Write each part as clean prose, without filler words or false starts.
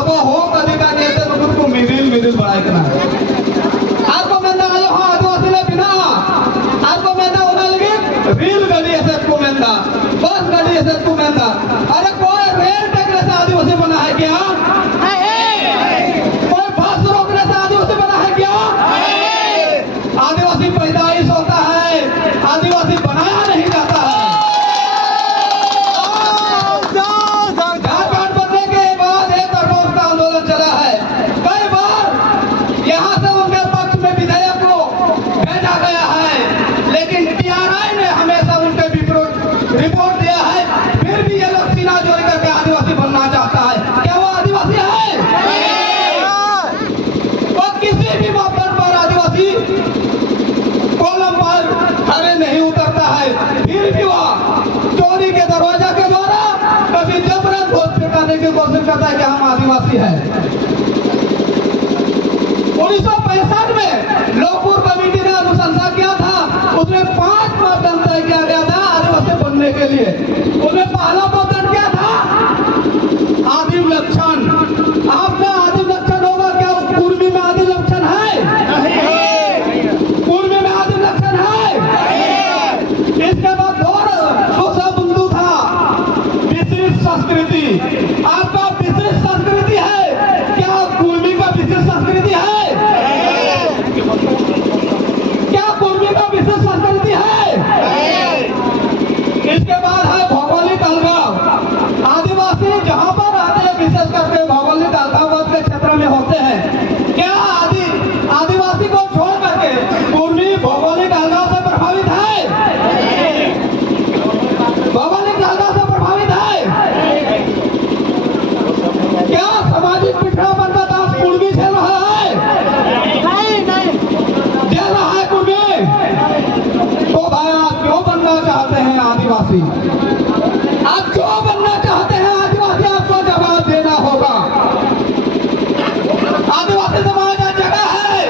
अब हो कभी का नेते तो खुद को मिडिल बढ़ाई करना आपको मेंदा आयो हाँ आदिवासी ले बिना आपको मेंदा होना लगी रेल गाड़ी ऐसे को मेंदा बस गाड़ी ऐसे को मेंदा अरे कोई रेल टकरे से आदिवासी बना है क्या कोई बस रोकने से आदिवासी बना है क्या आदिवासी पैदाइश होता है आदिवासी बनाया नहीं जाता है झारखंड बनने के बाद एक अरबों का आंदोलन चला है कई बार यहाँ से उनके पक्ष में विधेयक को भेजा गया है लेकिन टीआरआई ने हमेशा उनके विपरीत रिपोर्ट दिया है फिर भी ये लोग सीना जोड़ करके आदिवासी बनना चाहता है क्या वो आदिवासी है वो किसी भी मापदंड पर आदिवासी कॉलम पर खड़े नहीं उतरता है फिर भी वह चोरी के दरवाजा के द्वारा कभी जबरन वोट पिटाने की कोशिश करता है कि हम आदिवासी हैं 1965 में लोकपुर कमेटी ने अनुशंसा किया था उसमें 5 मापदंड तय किया गया था आदिवासी बनने के लिए उसमें पहला मापदंड क्या था आदिम लक्षण आपने आदिम लक्षण होगा क्या कुर्मी में आदिम लक्षण है कुर्मी में आदिम लक्षण है इसके बाद दूसरा बिंदु था विशिष्ट संस्कृति आपका विशिष्ट संस्कृति है क्या कुर्मी का विशिष्ट संस्कृति है क्या कुर्मी का विशिष्ट संस्कृति है इसके बाद है भौगोलिक अलगाव आदिवासी जहां पर रहते हैं विशेष करके भौगोलिक अलगाव के क्षेत्र में होते हैं क्या आदिवासी को छोड़ करके कुर्मी भौगोलिक अलगाव से प्रभावित है भौगोलिक अलगाव से प्रभावित है क्या सामाजिक पिछड़ापन का दास कुर्मी झेल रहा है झेल रहा है कुर्मी तो भाई आप क्यों बनना चाहते हैं आदिवासी आप क्यों बनना चाहते हैं आदिवासी आपको जवाब देना होगा आदिवासी समाज जगह है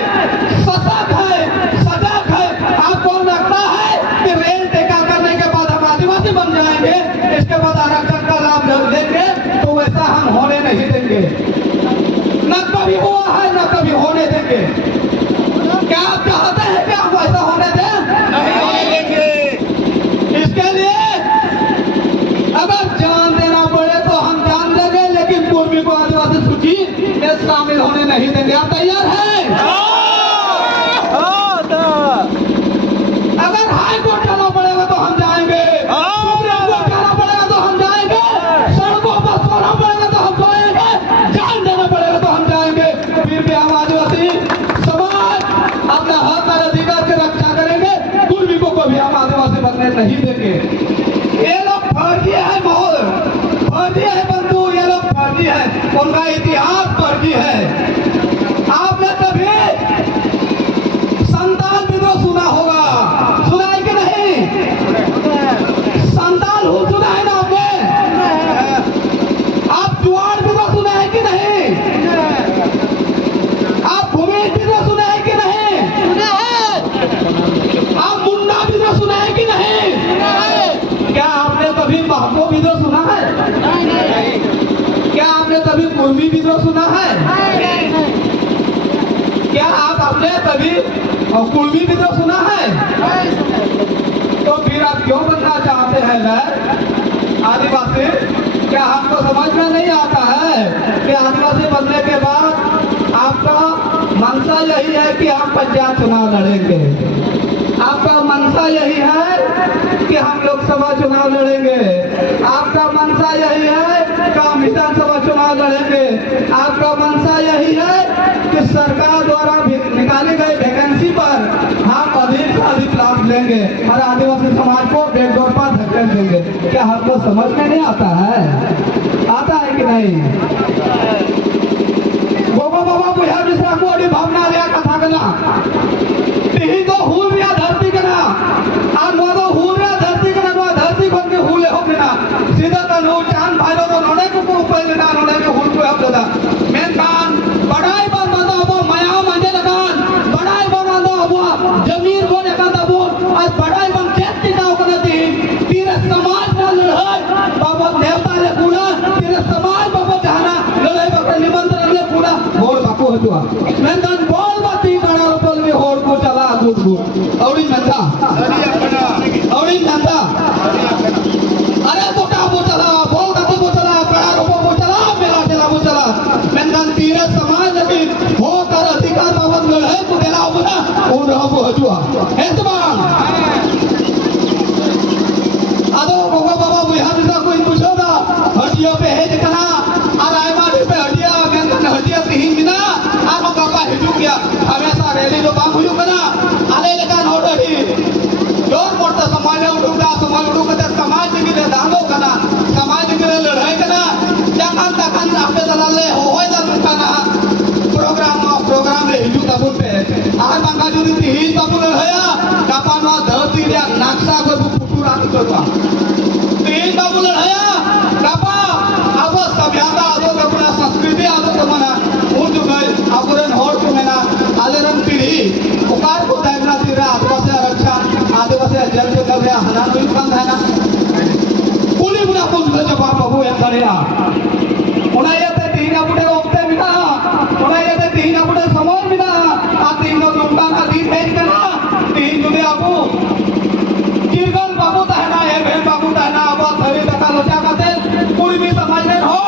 सशक्त है सजग है आपको लगता है कि रेल टेका करने के बाद हम आदिवासी बन जाएंगे इसके बाद आरक्षण का लाभ लेंगे तो वैसा हम होने नहीं देंगे न कभी हुआ है न कभी होने देंगे क्या आप चाहते हैं कि हम वैसा होने दें नहीं होने देंगे इसके लिए अगर जान देना पड़े तो हम जान देंगे लेकिन कुर्मी को आदिवासी सूची में शामिल होने नहीं देंगे आप तैयार हैं अगर हाई कोर्ट जाना पड़ेगा तो हम जाएंगे सुप्रीम कोर्ट जाना पड़ेगा तो हम जाएंगे सड़कों पर सोना पड़ेगा तो हम सोएंगे जान देना पड़ेगा तो हम जाएंगे फिर भी हम आदिवासी समाज अपना हक और अधिकार की रक्षा करेंगे कुर्मी को कभी हम आदिवासी बनने नहीं देंगे ये लोग फर्जी है फर्जी है बंधु ये लोग फर्जी है उनका इतिहास फर्जी है आपने कभी संताल विद्रोह सुना होगा सुना है कि नहीं संताल हो सुना है ना आपने आप जुआड़ विद्रोह सुना है कि नहीं आप भूमि विद्रोह सुना है कि नहीं आप मुन्ना विद्रोह सुना है कि नहीं क्या आपने कभी महबूब विद्रोह सुना है क्या आपने कभी कुर्मी विद्रोह सुना है क्या आपने कभी कुर्मी विद्रोह सुना है तो फिर आप क्यों बनना चाहते हैं आदिवासी क्या आपको समझ में नहीं आता है कि आदिवासी बनने के बाद आपका मंशा यही है कि हम पंचायत चुनाव लड़ेंगे आपका मंशा यही है कि हम लोकसभा चुनाव लड़ेंगे आपका मंशा यही है कि हम विधानसभा चुनाव लड़ेंगे आपका मंशा यही है कि सरकार द्वारा निकाली गई वैकेंसी पर हम अधिक से अधिक लाभ लेंगे और आदिवासी समाज को बेगडोर पर धकेल देंगे क्या हमको समझ में नहीं आता है कि नहीं गोगो बाबा बुझा मिश्रा को भावना लिया कथा करना ती तो हुल रिया धरती करना और नो तो हुल रिया धरती करना नो धरती बन के हुले हो बिना सीधा का नो चांद भाईरो तो नोने को ऊपर लेना नोने के हुल को अब दादा मैं कान बड़ाई बार बंदा अब माया मंजे लगान बड़ाई बार बंदा अब जमीन को देखा तब आज बड़ाई बन चेती ना होकर दी तेरे समाज ना लड़ाई बाबा देवता ने बोला तेरे समाज बाबा जाना लड़ाई बाबा निबंध हटुआ मेंदन बोल बाती कड़ा रोपल में होड़ को चला गुट गुट औड़ी मेंदा औड़ी मेंदा अरे बोटा बोचला बोल का बोचला कड़ा रोपो बोचला मेला चला बोचला मेंदन तीरे समाज लगी हो कर अधिकार बाबत लड़े को देला बुना उन रहो हटुआ है तमाम आदो गोगो बाबा बुहा बिसा कोई पूछो ना हटिया पे है जितना और आयमा पे हटिया मेंदन हटिया तीन बिना और हम बाबा हिजू किया हमेशा रैली जो बांग हुई बना आले लेकर नोट हटी जोर मोटा समाज उठूंगा समाज के लिए दांडो करना समाज के लिए लड़ाई करना jangan takkan आपे दलाले होय दल करना प्रोग्राम ले हिजू तबुन पे आर बांगा जुदी तीन तबुन लड़ाया कापान वा धरती रे नक्शा को पुटुरा करवा तीन तबुन लड़ाया कापा अब सभ्यता आदो अपना संस्कृति आदो कमना उन जो गए अपुरन होड़ को मेना आलेरन पीढ़ी उकार को दायरा तीरा आदिवासी आरक्षण आदिवासी जल के गया हनान भी बंद है ना कुली बुरा को जवाब बाबू ये करेगा उन्हें ये ते तीन अपुटे ओपते बिना उन्हें ये ते तीन अपुटे समोर बिना आ तीन नो दुंडा का तीन भेज करना तीन जुदे आपू किरगल बाबू तहना है भेड़ बाबू तहना अब थरी तका लोचा करते कुली भी समाज में हो